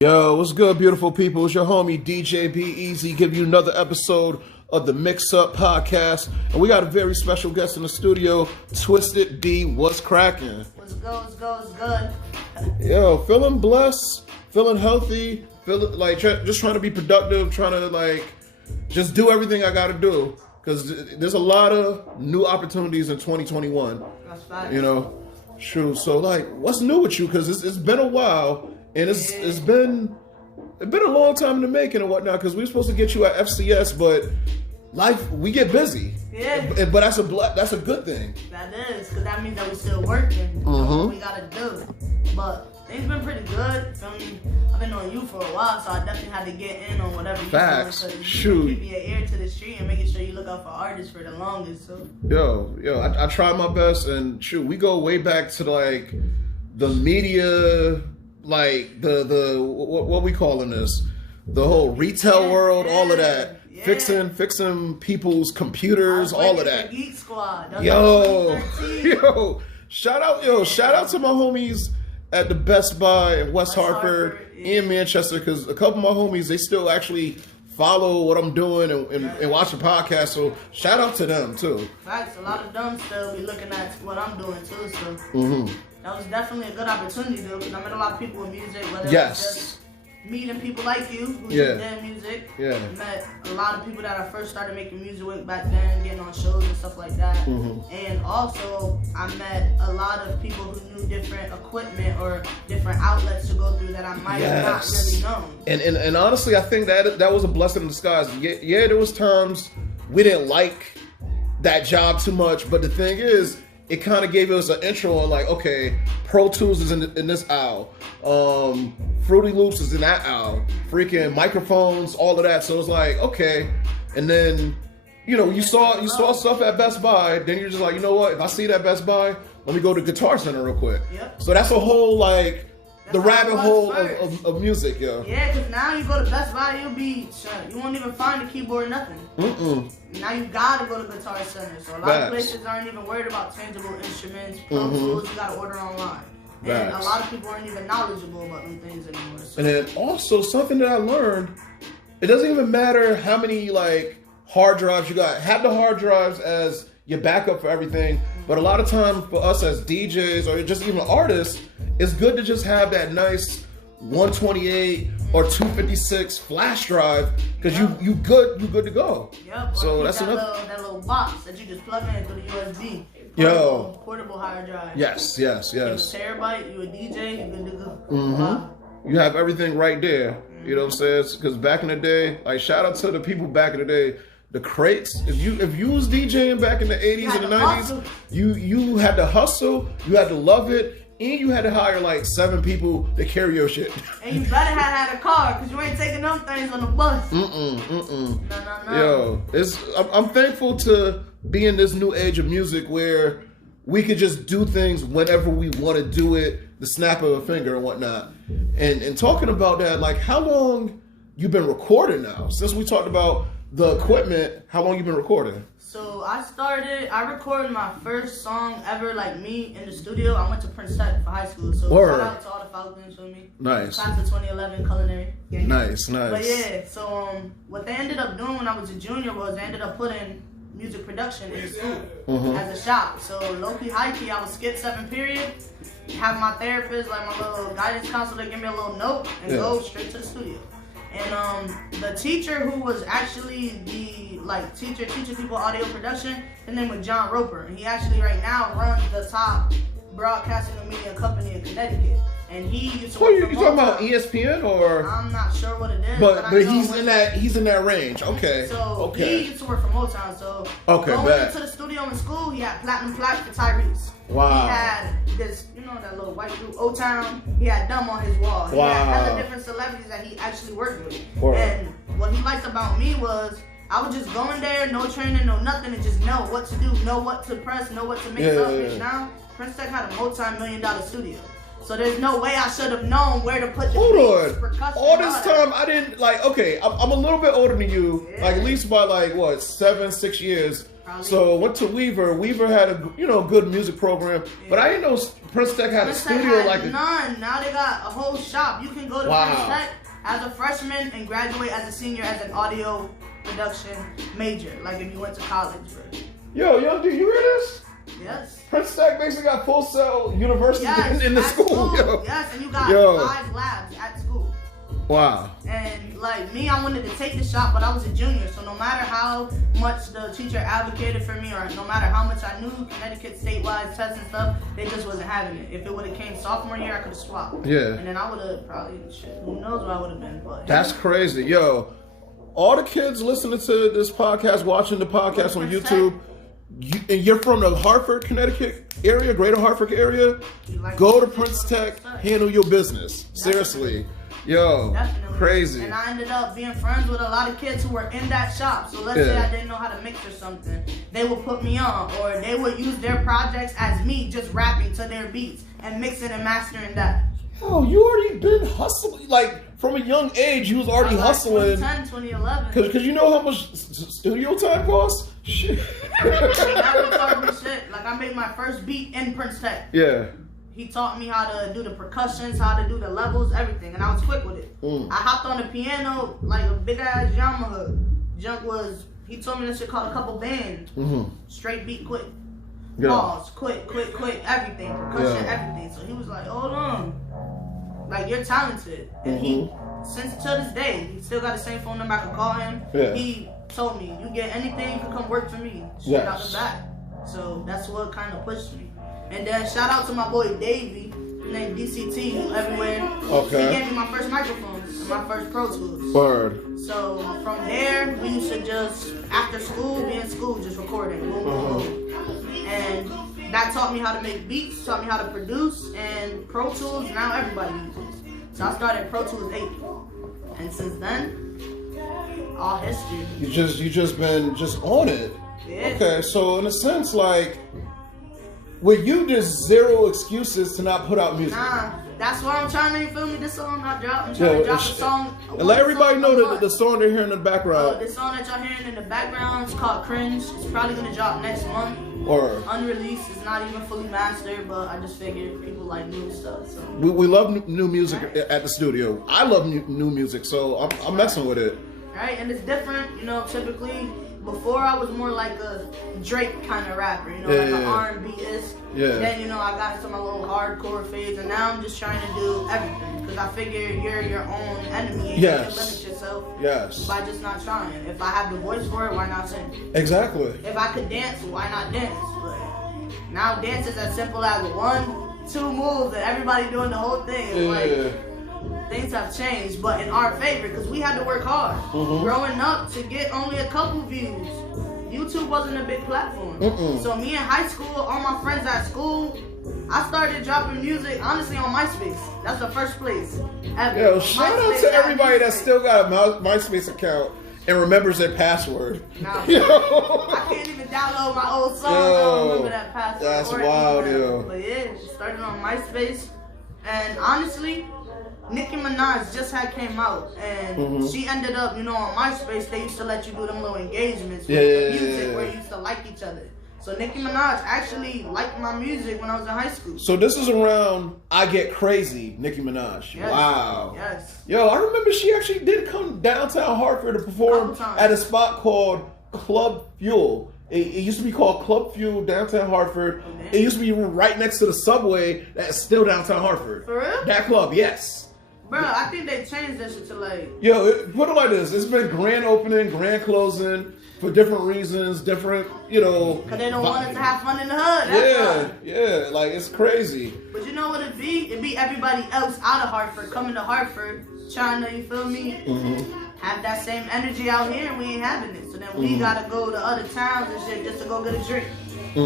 Yo, what's good, beautiful people? It's your homie DJ Be Easy, giving you another episode of the Mix Up Podcast. And we got a very special guest in the studio, Twiisted D. What's cracking? What's good? Yo, feeling blessed, feeling healthy, feeling like just trying to be productive, trying to like just do everything I got to do. Because there's a lot of new opportunities in 2021. That's fine. You know, true. So, like, what's new with you? Because it's been a while. And it's been a long time in the making and whatnot, because we were supposed to get you at FCS, but we get busy. Yeah. But that's a good thing. That is, because that means that we're still working. Mm-hmm. What we gotta do. But things been pretty good. I've been knowing you for a while, so I definitely had to get in on whatever you're doing. Facts. So you Shoot. keep your ear to the street and making sure you look out for artists for the longest. So I try my best, and shoot, we go way back to like the media. Like the what we calling this, the whole retail world, all of that, fixing people's computers, all of that. Geek Squad. Yo, shout out to my homies at the Best Buy in West Hartford and Manchester, because a couple of my homies, they still actually follow what I'm doing and watch the podcast. So shout out to them too. Facts, a lot of them still be looking at what I'm doing too. So. Mm-hmm. That was definitely a good opportunity, though, because I met a lot of people with music, whether yes. it's just meeting people like you who do their music. Yeah. I met a lot of people that I first started making music with back then, getting on shows and stuff like that. Mm-hmm. And also, I met a lot of people who knew different equipment or different outlets to go through that I might have not really known. And honestly, I think that was a blessing in disguise. Yeah, there was times we didn't like that job too much, but the thing is, it kind of gave us an intro on like, okay, Pro Tools is in this aisle, Fruity Loops is in that aisle, freaking microphones, all of that. So it's like, okay, and then you saw stuff at Best Buy, then you're just like, you know what? If I see that Best Buy, let me go to Guitar Center real quick. Yep. So that's a whole like the rabbit hole of music, yo. Yeah, because now you go to Best Buy, you won't even find a keyboard or nothing. Now you gotta go to Guitar Center. So a lot of places aren't even worried about tangible instruments, Pro Tools, you gotta order online. And a lot of people aren't even knowledgeable about them things anymore. So. And then also something that I learned, it doesn't even matter how many like hard drives you got. Have the hard drives as your backup for everything. But a lot of time for us as DJs or just even artists, it's good to just have that nice 128 or 256 flash drive, because you good to go. Yep. So that's that little box that you just plug in through the USB. Portable hard drive. Yes. You a terabyte, you a DJ, you good to go. Wow. You have everything right there. You know what I'm saying? Because back in the day, like shout out to the people back in the day. The crates. If you was DJing back in the 80s and the 90s, you had to hustle, you had to love it, and you had to hire like 7 people to carry your shit. And you better have had a car, because you ain't taking them things on the bus. No. Yo, I'm thankful to be in this new age of music where we could just do things whenever we want to do it, the snap of a finger and whatnot. And talking about that, like how long you been recording now? Since we talked about the equipment, how long you been recording? So I recorded my first song ever, like me in the studio. I went to Prince Tech for high school, so shout out to all the Falcons for me. Nice. Class of 2011 culinary. Nice. But yeah, so what they ended up doing when I was a junior was they ended up putting music production in school as a shop. So low-key, high-key, I would skip 7th period, have my therapist, like my little guidance counselor, give me a little note, and go straight to the studio. And the teacher who was actually the teaching people audio production, his name was John Roper, and he actually right now runs the top broadcasting and media company in Connecticut. And he used to work you talking about ESPN or? I'm not sure what it is, but he's in that range. Okay. So he used to work for Motown. So going into the studio in school, he had platinum plaque for Tyrese. Wow. He had this, that little white dude, O-Town. He had them on his wall. He had other different celebrities that he actually worked with. And what he liked about me was I was just going there, no training, no nothing, and just know what to do, know what to press, know what to mix up. And now, Prince Tech had a multi-million-dollar studio. So there's no way I should have known where to put the beats, percussion. All this time I didn't I'm a little bit older than you, like at least by 6 years. Probably. So went to Weaver. Weaver had a good music program, but I didn't know Prince Tech had a studio like none. Now they got a whole shop. You can go to Prince Tech as a freshman and graduate as a senior as an audio production major, like if you went to college. Bro. Yo, young dude, you hear this? Yes. Prince Tech basically got Full Sail University in the school. Yo. Yes, and you got 5 labs at school. Wow. And like me, I wanted to take the shot, but I was a junior, so no matter how much the teacher advocated for me, or no matter how much I knew Connecticut statewide tests and stuff, they just wasn't having it. If it would have came sophomore year, I could have swapped. Yeah. And then I would have probably, who knows where I would have been. But that's crazy. Yo, all the kids listening to this podcast, watching the podcast on YouTube, and you're from the Hartford, Connecticut area, greater Hartford area, go to Prince Tech, handle your business. Seriously. Yo, definitely. Crazy. And I ended up being friends with a lot of kids who were in that shop. So let's say I didn't know how to mix or something. They would put me on, or they would use their projects as me just rapping to their beats and mixing and mastering that. Oh, you already been hustling. Like, from a young age, you was already hustling. 2010, 2011. Because you know how much studio time costs? Shit. Never taught me shit. Like, I made my first beat in Prince Tech. Yeah. He taught me how to do the percussions, how to do the levels, everything, and I was quick with it. I hopped on the piano like a big ass Yamaha. He told me this shit called a couple bands. Straight beat, quick. Pause, quick, everything, percussion, everything. So he was like, hold on, like you're talented. And he, since to this day, he still got the same phone number, I could call him. He told me, you get anything, you can come work for me, straight out the back. So that's what kind of pushed me. And then shout out to my boy Davey, named DCT everywhere. Okay. He gave me my first microphone and my first Pro Tools. Word. So from there, we used to just, after school, be in school just recording. Boom, boom, boom. And that taught me how to make beats, taught me how to produce, and Pro Tools, now everybody uses. So I started Pro Tools 8. And since then, all history. You just been on it. Yeah. Okay, so in a sense, like, with you, there's zero excuses to not put out music. Nah, that's why I'm trying to, you feel me? This song I dropped. I'm trying to drop a song. And let everybody know that the song they're hearing in the background. The song that y'all hearing in the background is called Cringe. It's probably gonna drop next month. Or unreleased. It's not even fully mastered, but I just figured people like new stuff. So we love new music at the studio. I love new music, so I'm messing with it. Right, and it's different. You know, typically. Before I was more like a Drake kind of rapper, you know, like an R&B-ist. Yeah. Then, you know, I got into my little hardcore phase, and now I'm just trying to do everything. Because I figure you're your own enemy, and you can limit yourself by just not trying. If I have the voice for it, why not sing? Exactly. If I could dance, why not dance? But now dance is as simple as 1, 2 moves, and everybody doing the whole thing. It's like, things have changed, but in our favor, because we had to work hard. Growing up, to get only a couple views, YouTube wasn't a big platform. So me in high school, all my friends at school, I started dropping music, honestly, on MySpace. That's the first place ever. Yo, shout out to everybody that still got a MySpace account and remembers their password. Nah, I can't even download my old songs. I don't remember that password. That's wild, yo. But yeah, it started on MySpace, and honestly, Nicki Minaj just had came out, and she ended up, you know, on MySpace, they used to let you do them little engagements with music where you used to like each other. So Nicki Minaj actually liked my music when I was in high school. So this is around I Get Crazy, Nicki Minaj. Yes. Wow. Yes. Yo, I remember she actually did come downtown Hartford to perform at a spot called Club Fuel. It used to be called Club Fuel downtown Hartford. It used to be right next to the subway that's still downtown Hartford. For real? That club, yes. Bro, I think they changed that shit to like... Yo, put it like this. It's been grand opening, grand closing for different reasons, different, you know... Because they don't want us to have fun in the hood. That's yeah, like it's crazy. But you know what it be? It be everybody else out of Hartford coming to Hartford trying to, you feel me? Have that same energy out here and we ain't having it. So then we gotta go to other towns and shit just to go get a drink.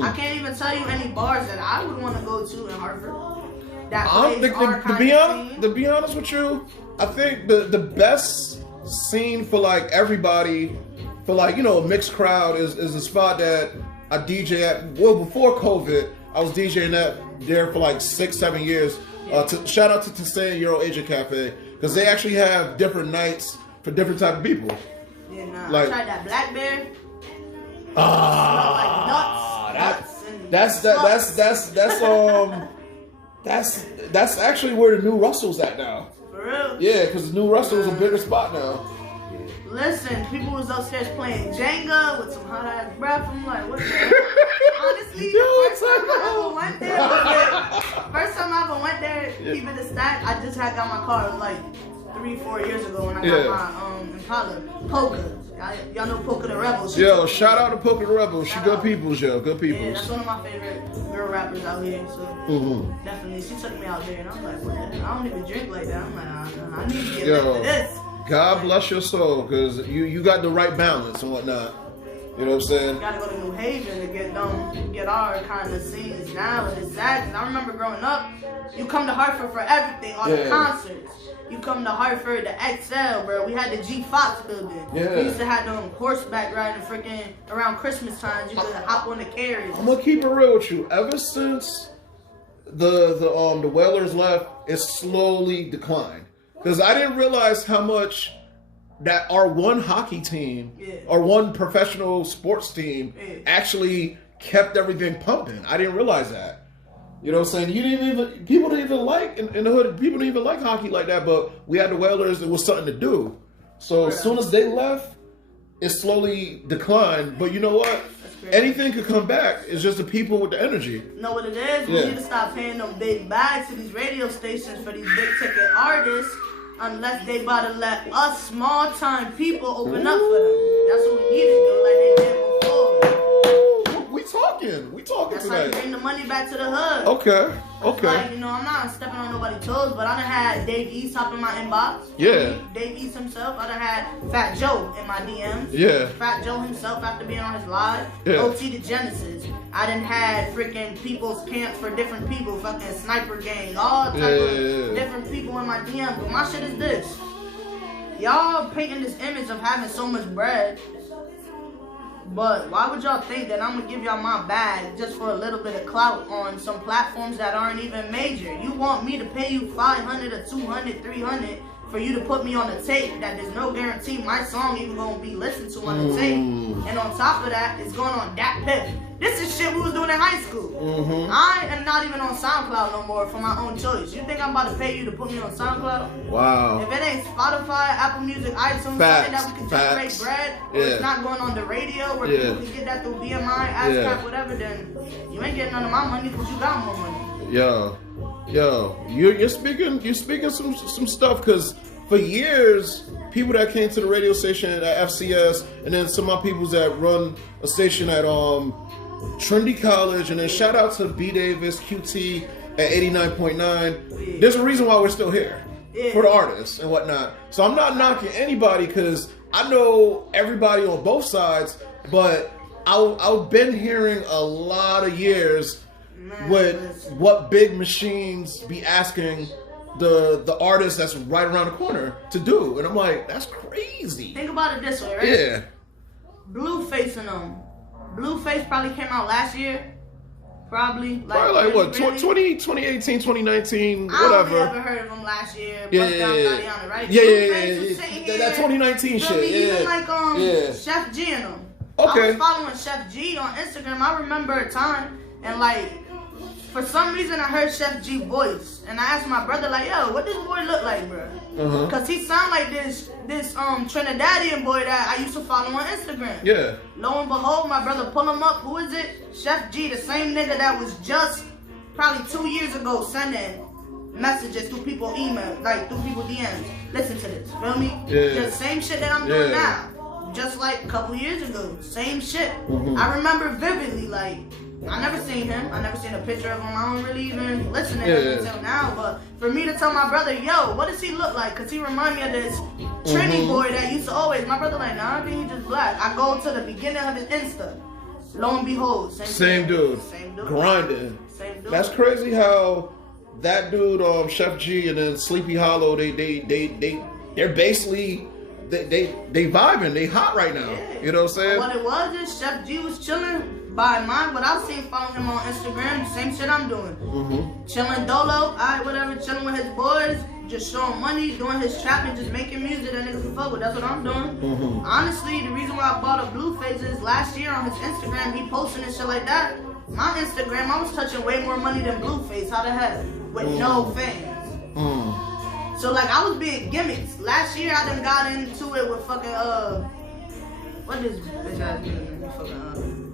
I can't even tell you any bars that I would want to go to in Hartford. To be honest with you, I think the best scene for like everybody, for like, you know, a mixed crowd is a spot that I DJ at. Well, before COVID, I was DJing there for like 6-7 years. Shout out to Tuscan Euro Asian Cafe, because they actually have different nights for different type of people. Yeah, nah. Like, I tried that Black Bear. That's actually where the new Russell's at now. For real? Yeah, because the new Russell's a bigger spot now. Listen, people was upstairs playing Jenga with some hot ass breath. I'm like, what the hell? Honestly, first time I ever went there, keep it a stack. I just had got my car. It was like 3-4 years ago when I got my Impala. Polka. Y'all know Polka the Rebels. Yo, shout out to Polka the Rebels. She good peoples, yo. Good peoples. Yeah, that's one of my favorite girl rappers out here. So definitely, she took me out there, and I'm like, what the hell? I don't even drink like that. I'm like, I need to get back to this. God bless your soul, because you got the right balance and whatnot. You know what I'm saying? You gotta go to New Haven to get our kind of scenes now, and it's sad, because I remember growing up, you come to Hartford for everything, all the concerts. You come to Hartford, the XL, bro. We had the G Fox building. Yeah. We used to have them horseback riding freaking around Christmas times. You could hop on the carriage. I'm gonna keep it real with you. Ever since the Whalers left, it's slowly declined. Because I didn't realize how much that our one hockey team, our one professional sports team, actually kept everything pumping. I didn't realize that. You know what I'm saying? People didn't even like, in the hood, people didn't even like hockey like that, but we had the Whalers, it was something to do. So as soon as they left, it slowly declined. But you know what? Anything could come back. It's just the people with the energy. You know what it is? We need to stop paying them big bags to these radio stations for these big ticket artists, unless they about to let us small time people open up for them. That's what we need to do, like they did before. We talking That's tonight. how you bring the money back to the hood. Okay. Like, you know, I'm not stepping on nobody's toes, but I done had Dave East hop in my inbox. Yeah. Dave East himself. I done had Fat Joe in my DMs. Yeah. Fat Joe himself after being on his live. Yeah. OT the Genesis. I done had freaking people's camps for different people. Fucking Sniper Gang. All type of different people in my DMs. But my shit is this. Y'all painting this image of having so much bread. But why would y'all think that I'm going to give y'all my bag just for a little bit of clout on some platforms that aren't even major? You want me to pay you $500 or $200, $300 for you to put me on the tape that there's no guarantee my song even going to be listened to on the tape. And on top of that, it's going on Dat Piff. This is shit we was doing in high school. I am not even on SoundCloud no more for my own choice. You think I'm about to pay you to put me on SoundCloud? Wow. If it ain't Spotify, Apple Music, iTunes, something that we can generate bread, or it's not going on the radio where people can get that through BMI, ASCAP, whatever, then you ain't getting none of my money because you got more money. Yo, you're speaking some stuff, because for years, people that came to the radio station at FCS, and then some of my people that run a station at Trinity College, and then shout out to B Davis QT at 89.9. There's a reason why we're still here for the artists and whatnot. So I'm not knocking anybody, because I know everybody on both sides, but I've been hearing a lot of years with what big machines be asking the artist that's right around the corner to do, and I'm like, that's crazy. Think about it this way, right? Yeah. Blueface and them. Blueface probably came out last year. Probably like what, 2018, 2019, whatever. I only ever heard of him last year. Tatiana, right? Yeah. That 2019 shit. Even like Chef G and them. Okay. I was following Chef G on Instagram. I remember a time, and like, for some reason I heard Chef G voice, and I asked my brother like, yo, what this boy look like, bro? Cause he sound like this Trinidadian boy that I used to follow on Instagram. Yeah. Lo and behold, my brother pull him up. Who is it? Chef G, the same nigga that was just probably 2 years ago sending messages through people email, like through people DMs. Listen to this, feel me? Yeah. Just same shit that I'm doing now. Just like a couple years ago, same shit. I remember vividly, like, I never seen him. I never seen a picture of him. I don't really even listen to him until now. But for me to tell my brother, yo, what does he look like? Because he remind me of this Trini boy that used to always. My brother like, nah, I think he just black. I go to the beginning of his Insta. Lo and behold, same dude. Grinding. Same dude. That's crazy how that dude, Chef G, and then Sleepy Hollow, they're basically they vibing. They hot right now. Yeah. You know what I'm saying? What it was is Chef G was chilling by mine, but I've seen following him on Instagram, the same shit I'm doing. Chilling dolo, alright, whatever, chilling with his boys, just showing money, doing his trap, and just making music that niggas can fuck with. That's what I'm doing. Honestly, the reason why I bought a Blueface is last year on his Instagram, he posting and shit like that. My Instagram, I was touching way more money than Blueface. How the hell? With no fans. So like I was being gimmicks. Last year I done got into it with fucking what this bitch ass nigga fucking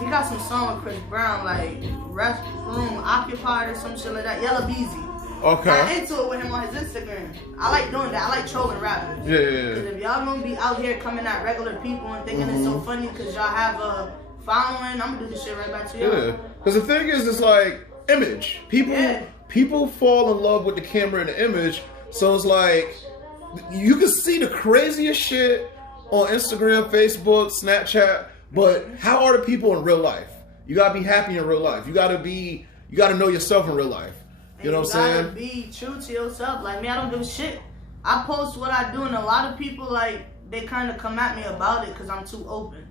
he got some song with Chris Brown like Restroom Occupied or some shit like that. Yellow Beezy. Okay. Got into it with him on his Instagram. I like doing that. I like trolling rappers. Yeah. Cause if y'all gonna be out here coming at regular people and thinking it's so funny cause y'all have a following, I'm gonna do this shit right back to you. Yeah. Cause the thing is, it's like image. People fall in love with the camera and the image. So it's like you can see the craziest shit on Instagram, Facebook, Snapchat, but how are the people in real life? You gotta be happy in real life. You gotta know yourself in real life. You know what I'm saying? Be true to yourself. Like me, I don't give a shit. I post what I do, and a lot of people like they kind of come at me about it because I'm too open.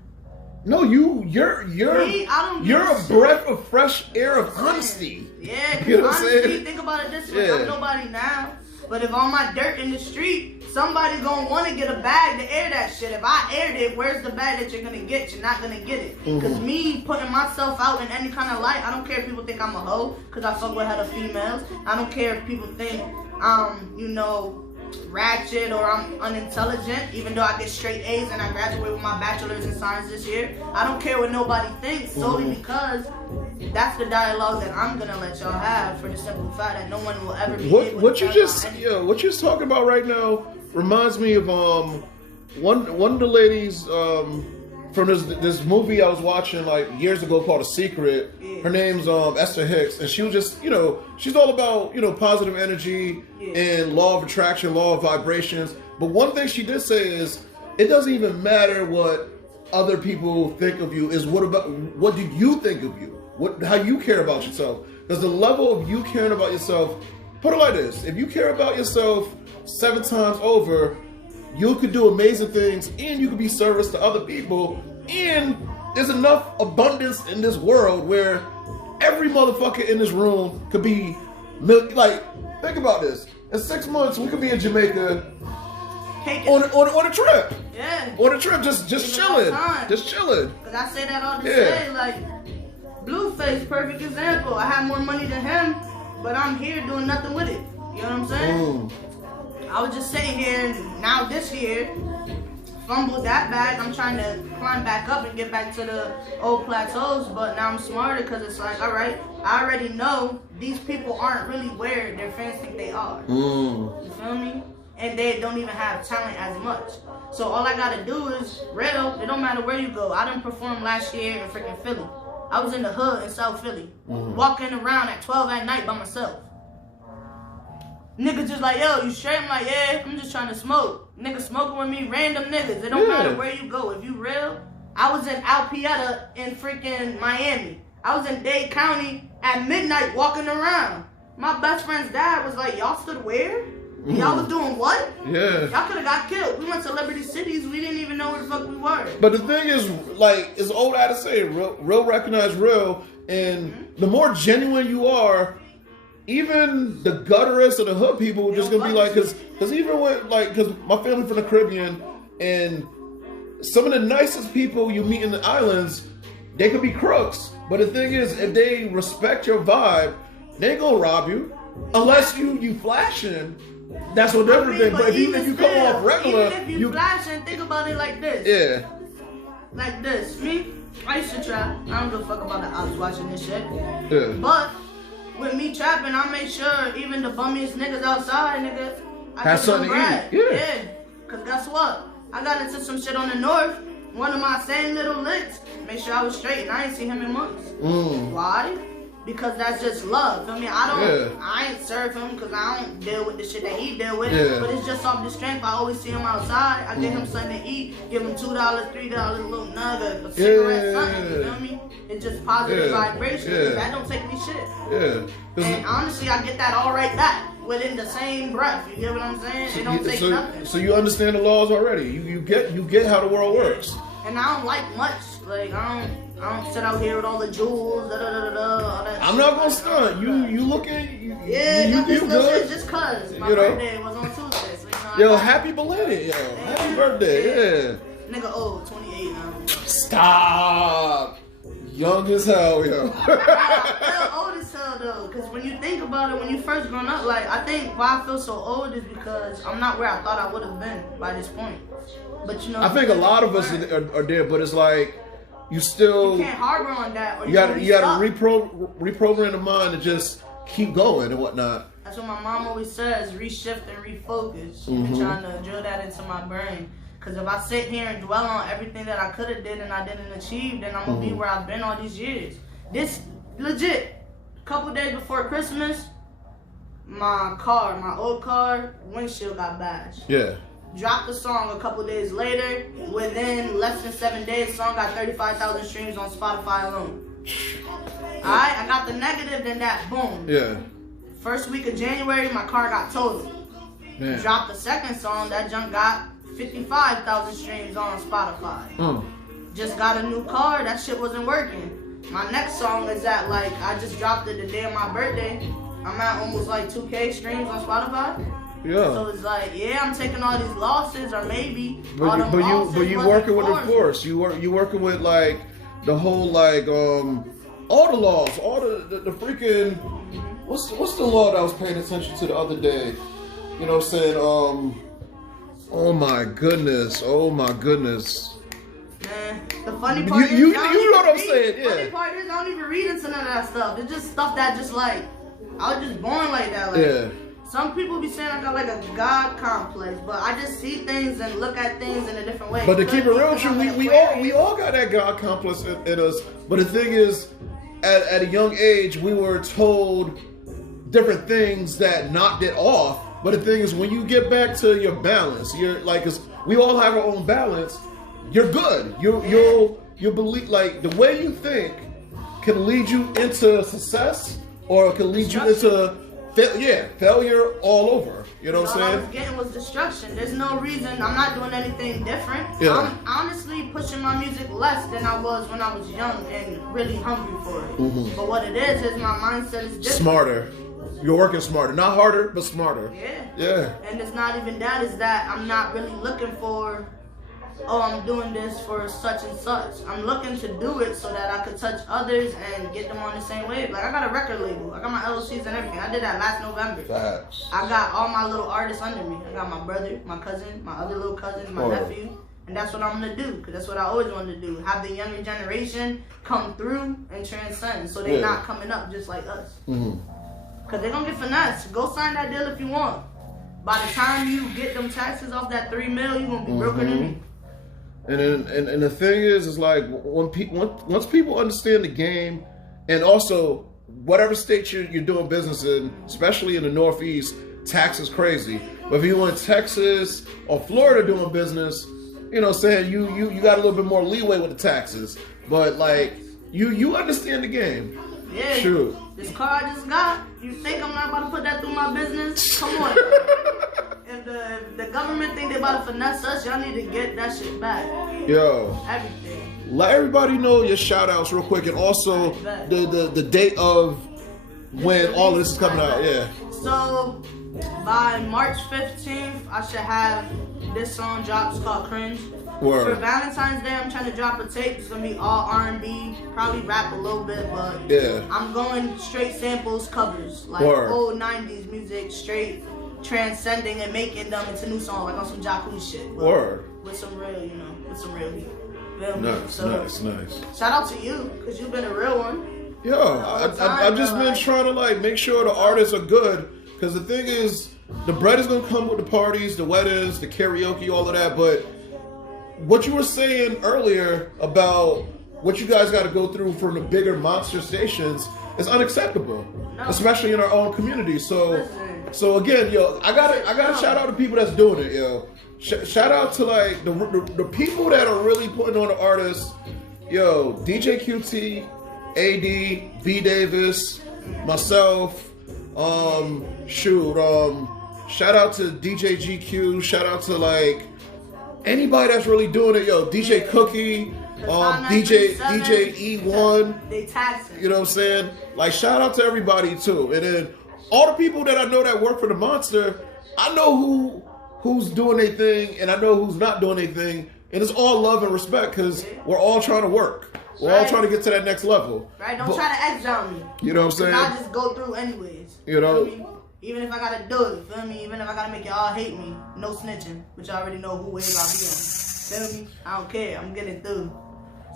No, you're a breath of fresh air of honesty. Yeah, you know what honestly, I'm saying? Think about it this way: I'm nobody now, but if all my dirt in the street, somebody's gonna want to get a bag to air that shit. If I aired it, where's the bag that you're gonna get? You're not gonna get it. Because me putting myself out in any kind of light, I don't care if people think I'm a hoe, because I fuck with hella females. I don't care if people think ratchet or I'm unintelligent, even though I get straight A's and I graduate with my bachelor's in science this year. I don't care what nobody thinks, solely because that's the dialogue that I'm gonna let y'all have, for the simple fact that no one will ever be what you're talking about right now reminds me of one of the ladies from this movie I was watching like years ago called A Secret. Her name's Esther Hicks, and she was just she's all about positive energy and law of attraction, law of vibrations. But one thing she did say is it doesn't even matter what other people think of you. Is what do you think of you? How you care about yourself? Because the level of you caring about yourself, put it like this: if you care about yourself 7 times over, you could do amazing things, and you could be service to other people, and there's enough abundance in this world where every motherfucker in this room could be like, think about this. In 6 months, we could be in Jamaica on a trip. Yeah. On a trip, just chilling. Just chilling. Because I say that all the time. Like, Blueface, perfect example. I have more money than him, but I'm here doing nothing with it. You know what I'm saying? I was just sitting here, and now this year, fumbled that bag. I'm trying to climb back up and get back to the old plateaus, but now I'm smarter because it's like, all right, I already know these people aren't really where their fans think they are. You feel me? And they don't even have talent as much. So all I gotta do is real. It don't matter where you go. I done performed last year in freaking Philly. I was in the hood in South Philly, walking around at 12 at night by myself. Niggas just like, yo, you straight? I'm like, yeah, I'm just trying to smoke. Niggas smoking with me, random niggas. It don't matter where you go. If you real, I was in Alpietta in freaking Miami. I was in Dade County at midnight walking around. My best friend's dad was like, y'all stood where? Y'all was doing what? Yeah. Y'all could have got killed. We went to Liberty Cities. We didn't even know where the fuck we were. But the thing is, like, it's old ad to say, real recognize real. And the more genuine you are, even the gutterists or the hood people are just gonna be like, cause even when cause my family from the Caribbean, and some of the nicest people you meet in the islands, they could be crooks. But the thing is, if they respect your vibe, they ain't gonna rob you, unless you flashing. That's what everything. But even if you come off regular, even if you flashing, think about it like this. Yeah. Like this. Me, I used to trap. I don't give a fuck about the ops watching this shit. Yeah. But with me trapping, I make sure even the bummiest niggas outside, nigga, I have something to eat. Yeah. Cause guess what? I got into some shit on the north. One of my same little licks. Make sure I was straight, and I ain't seen him in months. Why? Because that's just love. Feel me? I ain't serve him because I don't deal with the shit that he deal with. Yeah. But it's just off the strength. I always see him outside. I give him something to eat. Give him $2, $3, a little nugget, a cigarette, something. You feel me? It's just positive vibration. That don't take me shit. Yeah. And honestly, I get that all right back within the same breath. You get what I'm saying? It don't take nothing. So you understand the laws already. You get how the world works. And I don't like much. Like I don't sit out here with all the jewels, all that. I'm not gonna stunt. You look at Yeah, got this you little good. shit just cause my You know? birthday was on Tuesday. So, Yo, happy belated, yo. Happy birthday, yeah. Nigga old, 28 now. Stop. Young as hell, yo. I'm old as hell though, because when you think about it, when you first grown up, like I think why I feel so old is because I'm not where I thought I would have been by this point. But you know, I think a lot of us are there, but it's like you still you can't harbor on that, or you gotta reprogram the mind and just keep going and whatnot. That's what my mom always says: reshift and refocus. She's been trying to drill that into my brain. Because if I sit here and dwell on everything that I could have did and I didn't achieve, then I'm going to be where I've been all these years. This, legit, a couple days before Christmas, my old car, windshield got bashed. Yeah. Dropped the song a couple days later. Within less than 7 days, the song got 35,000 streams on Spotify alone. Alright, I got the negative, then that, boom. Yeah. First week of January, my car got totaled. Man. Dropped the second song, that junk got 55,000 streams on Spotify. Just got a new car, that shit wasn't working. My next song is at like, I just dropped it the day of my birthday. I'm at almost like 2K streams on Spotify. Yeah. So it's like, yeah, I'm taking all these losses, or maybe but you working with a force. You working with like the whole like all the laws, all the freaking what's the law that I was paying attention to the other day? You know what I'm saying? Oh my goodness! Man, the funny part is, you know what I'm saying? The funny part is, I don't even read into none of that stuff. It's just stuff that just like, I was just born like that. Like, yeah. Some people be saying I got like a God complex, but I just see things and look at things in a different way. But to keep it real with you, we all got that God complex in us. But the thing is, at a young age, we were told different things that knocked it off. But the thing is, when you get back to your balance, you're like, 'cause we all have our own balance. You're good. You'll believe, like, the way you think can lead you into success, or it can lead you into failure all over. You know what I'm saying? All I was getting was destruction. There's no reason. I'm not doing anything different. Yeah. I'm honestly pushing my music less than I was when I was young and really hungry for it. But what it is my mindset is different. Smarter. You're working smarter. Not harder, but smarter. Yeah. And it's not even that. It's that I'm not really looking for, oh, I'm doing this for such and such. I'm looking to do it so that I could touch others and get them on the same wave. Like, I got a record label. I got my LLCs and everything. I did that last November. Facts. I got all my little artists under me. I got my brother, my cousin, my other little cousins, my nephew. And that's what I'm going to do, because that's what I always wanted to do. Have the younger generation come through and transcend, so they're not coming up just like us. Because they're going to get finessed. Go sign that deal if you want. By the time you get them taxes off that $3 million, you're going to be broker than me. And the thing is like, once people understand the game, and also whatever state you're doing business in, especially in the Northeast, tax is crazy. But if you're in Texas or Florida doing business, you know what I'm saying, you got a little bit more leeway with the taxes. But like, you understand the game. Yeah. Shoot. This car I just got, you think I'm not about to put that through my business? Come on. If the government think they about to finesse us, y'all need to get that shit back. Yo. Everything. Let everybody know your shout outs real quick, and also the date of when all of this is coming out. Yeah. So by March 15th, I should have this song dropped. It's called Cringe. Word. For Valentine's Day, I'm trying to drop a tape. It's gonna be all R&B, probably rap a little bit, but I'm going straight samples, covers, like old 90s music, straight transcending and making them into new songs, like on some Jacquees shit. With some real, with some real heat. Nice. Shout out to you, because you've been a real one. Yo, I've just been trying to like make sure the artists are good, because the thing is, the bread is gonna come with the parties, the weddings, the karaoke, all of that, but what you were saying earlier about what you guys got to go through from the bigger monster stations is unacceptable, especially in our own community. So again, yo, I gotta shout out to people that's doing it, yo. Shout out to like the people that are really putting on the artists, yo. DJ QT, AD, B Davis, myself, shout out to DJ GQ. Shout out to like anybody that's really doing it, yo. DJ Cookie, DJ E1. They taxing. You know what I'm saying? Like, shout out to everybody too. And then all the people that I know that work for the Monster, I know who's doing their thing, and I know who's not doing their thing, and it's all love and respect because we're all trying to work. We're all trying to get to that next level. Right? Don't try to exile me. You know what I'm saying? I just go through anyways. You know? Feel me? Even if I gotta do it, feel me? Even if I gotta make y'all hate me, no snitching, which I already know who wave I be on. Feel me? I don't care. I'm getting through.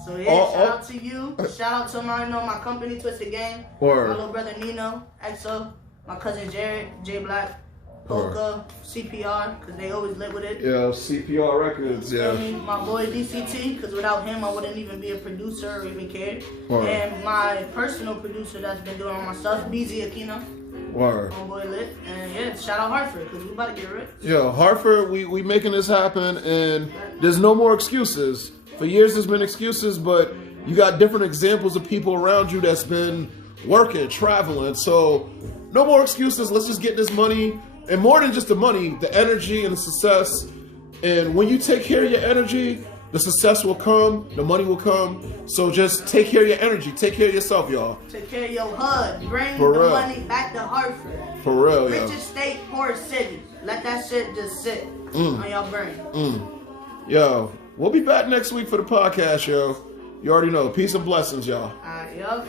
So yeah, shout out to you. Shout out to my company, Twiisted Gang. Word. My little brother Nino, EXO, my cousin Jared, J Black, Polka, CPR, because they always lit with it. Yeah, CPR Records, yeah. My boy DCT, because without him, I wouldn't even be a producer or even care. Word. And my personal producer that's been doing all my stuff, BZ Aquino. Word. Homeboy lit. And yeah, shout out Hartford, because we about to get rich. Yeah, Hartford, we making this happen, and there's no more excuses. For years, there's been excuses, but you got different examples of people around you that's been working, traveling. So no more excuses. Let's just get this money. And more than just the money, the energy and the success. And when you take care of your energy, the success will come, the money will come. So just take care of your energy. Take care of yourself, y'all. Take care of your HUD. Bring For the real. money back to Hartford. For real, yeah. Richest state, poorest city. Let that shit just sit on your brain. Yo, we'll be back next week for the podcast, yo. You already know. Peace and blessings, y'all. Alright, yo.